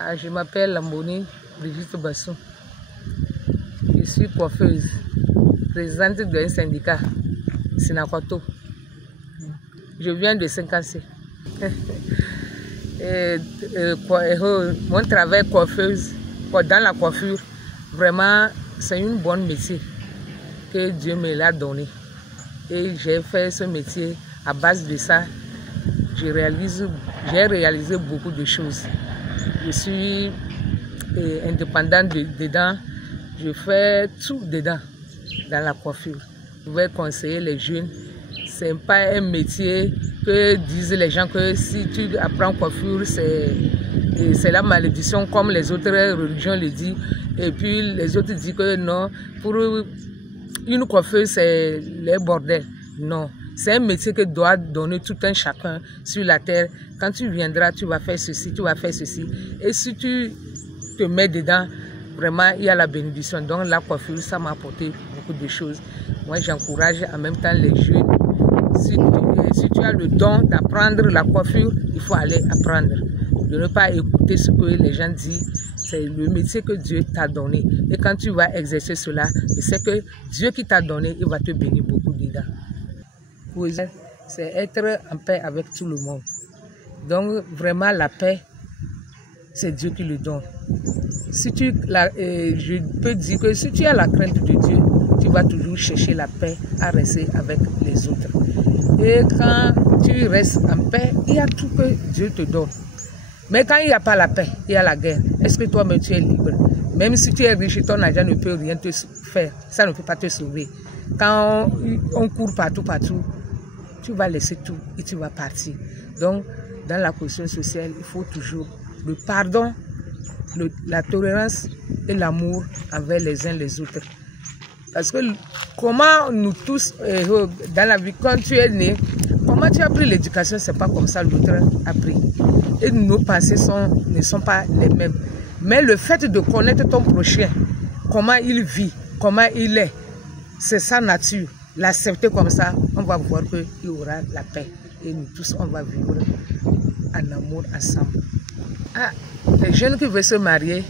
Je m'appelle Lamboni Brigitte Bassou. Je suis coiffeuse, présidente d'un syndicat, Sinakwato. Je viens de 5C. Mon travail coiffeuse, dans la coiffure, vraiment, c'est une bonne métier que Dieu me l'a donné. Et j'ai fait ce métier à base de ça. J'ai réalisé beaucoup de choses. Je suis indépendante dedans. Je fais tout dedans, dans la coiffure. Je vais conseiller les jeunes. Ce n'est pas un métier que disent les gens que si tu apprends coiffure, c'est la malédiction comme les autres religions le disent. Et puis les autres disent que non, pour une coiffeuse, c'est les bordels. Non, c'est un métier que doit donner tout un chacun sur la terre. Quand tu viendras, tu vas faire ceci, tu vas faire ceci. Et si tu te mets dedans, vraiment, il y a la bénédiction. Donc la coiffure, ça m'a apporté beaucoup de choses. Moi, j'encourage en même temps les jeunes. Si tu as le don d'apprendre la coiffure, il faut aller apprendre. De ne pas écouter ce que les gens disent. C'est le métier que Dieu t'a donné. Et quand tu vas exercer cela, c'est que Dieu qui t'a donné, il va te bénir beaucoup dedans. C'est être en paix avec tout le monde. Donc vraiment la paix, c'est Dieu qui le donne. Je peux dire que si tu as la crainte de Dieu, tu vas toujours chercher la paix à rester avec les autres. Et quand tu restes en paix, il y a tout que Dieu te donne. Mais quand il n'y a pas la paix, il y a la guerre. Est-ce que toi-même tu es libre? Même si tu es riche, ton argent ne peut rien te faire. Ça ne peut pas te sauver. Quand on court partout, tu vas laisser tout et tu vas partir. Donc, dans la cohésion sociale, il faut toujours le pardon, la tolérance et l'amour envers les uns les autres. Parce que comment nous tous, dans la vie, quand tu es né, comment tu as pris l'éducation, c'est pas comme ça l'autre a pris. Et nos pensées ne sont pas les mêmes. Mais le fait de connaître ton prochain, comment il vit, comment il est, c'est sa nature. L'accepter comme ça, on va voir qu'il y aura la paix. Et nous tous, on va vivre en amour ensemble. Les jeunes qui veulent se marier,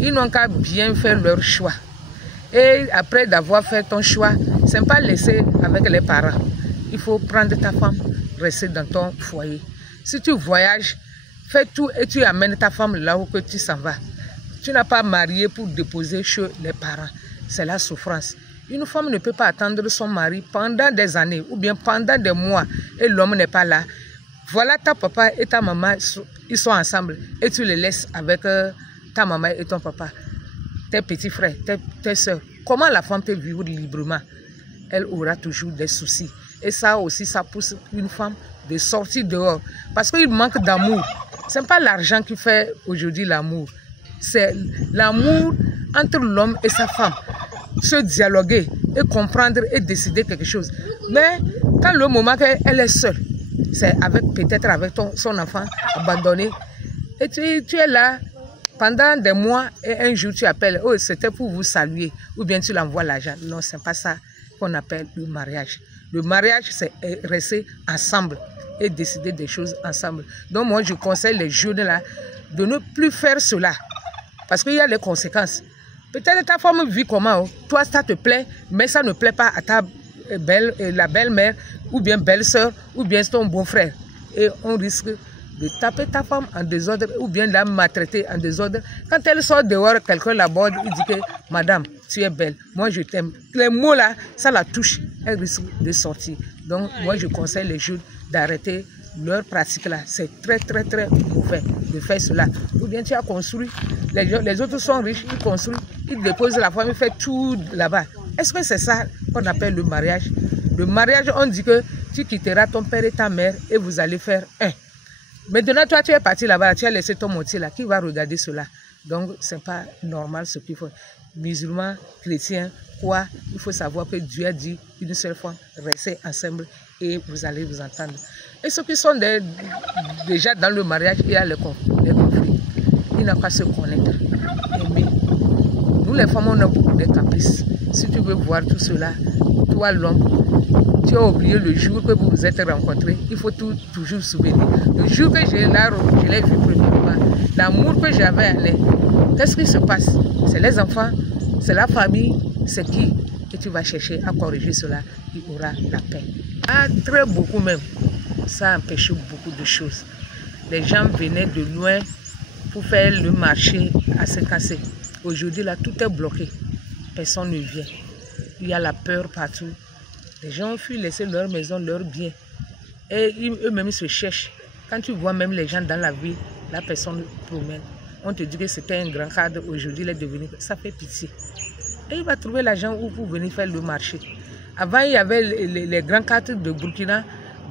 ils n'ont qu'à bien faire leur choix. Et après d'avoir fait ton choix, ce n'est pas laisser avec les parents. Il faut prendre ta femme, rester dans ton foyer. Si tu voyages, fais tout et tu amènes ta femme là où tu s'en vas. Tu n'as pas marié pour déposer chez les parents. C'est la souffrance. Une femme ne peut pas attendre son mari pendant des années ou bien pendant des mois et l'homme n'est pas là. Voilà ta papa et ta maman, ils sont ensemble et tu les laisses avec ta maman et ton papa, tes petits frères, tes soeurs. Comment la femme peut vivre librement? Elle aura toujours des soucis. Et ça aussi, ça pousse une femme de sortir dehors. Parce qu'il manque d'amour. Ce n'est pas l'argent qui fait aujourd'hui l'amour. C'est l'amour entre l'homme et sa femme. Se dialoguer et comprendre et décider quelque chose. Mais quand le moment qu'elle est seule, c'est peut-être avec son enfant abandonné. Et tu es là pendant des mois et un jour tu appelles, oh c'était pour vous saluer, ou bien tu l'envoies l'argent. Non, ce n'est pas ça qu'on appelle le mariage. Le mariage, c'est rester ensemble et décider des choses ensemble. Donc moi, je conseille les jeunes là de ne plus faire cela. Parce qu'il y a les conséquences. Peut-être ta femme vit comment, toi ça te plaît, mais ça ne plaît pas à la belle-mère, ou bien belle-sœur, ou bien ton beau-frère. Et on risque de taper ta femme en désordre, ou bien de la maltraiter en désordre. Quand elle sort dehors, quelqu'un l'aborde, il dit que « Madame, tu es belle, moi je t'aime ». Les mots là, ça la touche, elle risque de sortir. Donc moi je conseille les jeunes d'arrêter leur pratique là. C'est très mauvais de faire cela. Ou bien tu as construit, les autres sont riches, ils construisent, ils déposent la femme, ils font tout là-bas. Est-ce que c'est ça qu'on appelle le mariage? Le mariage, on dit que tu quitteras ton père et ta mère et vous allez faire un. Maintenant, toi, tu es parti là-bas, tu as laissé ton moitié là. Qui va regarder cela? Donc, ce n'est pas normal ce qu'il faut. Musulmans, chrétiens, quoi? Il faut savoir que Dieu a dit une seule fois, restez ensemble et vous allez vous entendre. Et ceux qui sont déjà dans le mariage, il y a les conflits. Ils n'ont qu'à se connaître, aimer. Nous, les femmes, on a beaucoup de caprices. Si tu veux voir tout cela, toi l'homme, tu as oublié le jour que vous vous êtes rencontrés. Il faut toujours se souvenir. Le jour que je l'ai vu premièrement, l'amour que j'avais à elle, qu'est-ce qui se passe? C'est les enfants, c'est la famille, c'est qui? Et tu vas chercher à corriger cela, il aura la paix. Ah, très beaucoup même. Ça a empêché beaucoup de choses. Les gens venaient de loin pour faire le marché à se casser. Aujourd'hui, là, tout est bloqué. Personne ne vient. Il y a la peur partout. Les gens ont fui laisser leur maison, leurs biens. Et eux-mêmes se cherchent. Quand tu vois même les gens dans la ville, la personne promène. On te dit que c'était un grand cadre. Aujourd'hui, il est devenu... Ça fait pitié. Et il va trouver l'argent où pour venir faire le marché. Avant, il y avait les grands cadres de Burkina,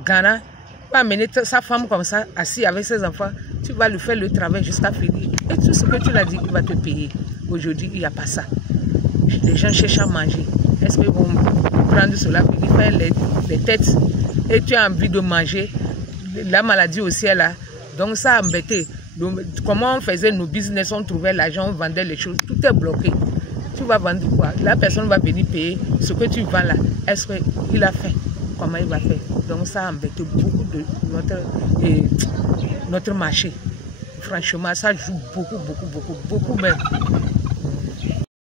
Ghana. Tu vas amener sa femme comme ça, assise avec ses enfants. Tu vas lui faire le travail jusqu'à finir. Et tout ce que tu l'as dit, il va te payer. Aujourd'hui, il n'y a pas ça. Les gens cherchent à manger. Est-ce qu'ils vont prendre cela, venir faire les têtes? Et tu as envie de manger. La maladie aussi est là. Donc ça a embêté. Donc, comment on faisait nos business, on trouvait l'argent, on vendait les choses. Tout est bloqué. Tu vas vendre quoi? La personne va venir payer ce que tu vends là. Est-ce qu'il a fait? Comment il va faire? Donc ça a embêté beaucoup de notre marché. Franchement, ça joue beaucoup même.